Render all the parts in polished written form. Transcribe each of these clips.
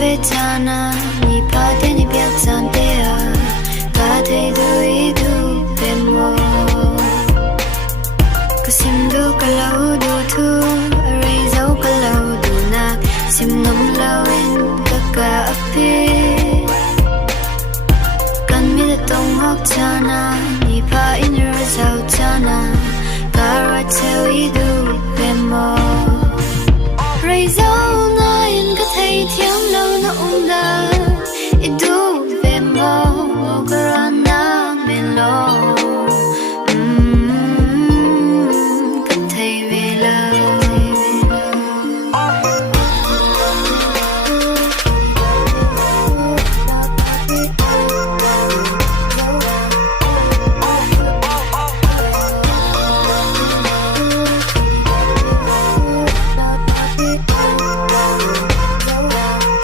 về thana ni pa te ni bia tan te a ta thấy đôi du về mồ cứ sim du cả lâu du thu ray dấu cả lâu du nạc sim ngắm lâu in cả api kan mi le tong hok thana ni pa in ra zau thana cara theo ý du về mồ ray dấu na in cả thấy thiam lâu nó da i du về mồ karana melo cả thấy về lâu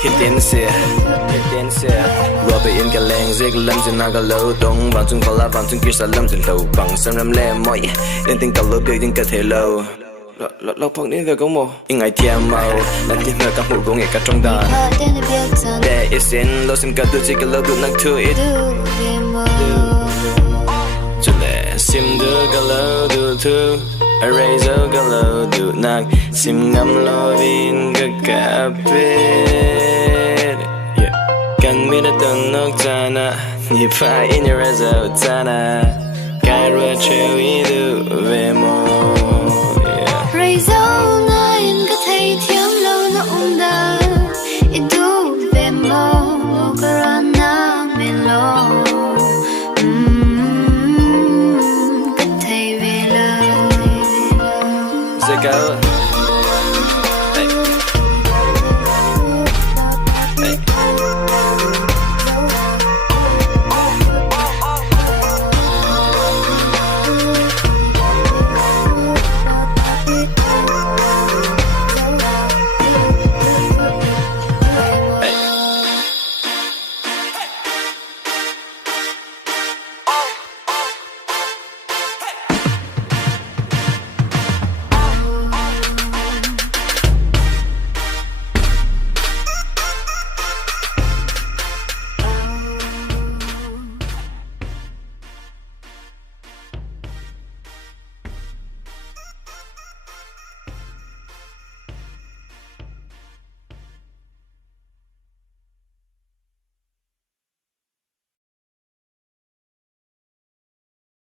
Hiên tiền xe Robby in cái leng ziết lâm trên na cái lâu đông vàng chung phá la vàng chung kia sa lâm trên đầu bằng sân lâm lẹ mỏi yên tình cả lâu biểu tình cả thể lâu lâu phong đến về công mồ in ngày thiam màu là tìm về các mũ công nghệ cả trong đàn để ít xin lâu xin cả đôi chỉ cái lâu được nặng thưa ít cho lẽ sim đưa cái lâu được thưa eraser cái lâu được nặng sim ngắm lo vin cái cà phê kan mi da tong nok tana ni pa in your result tana kai ro treu idu ve mo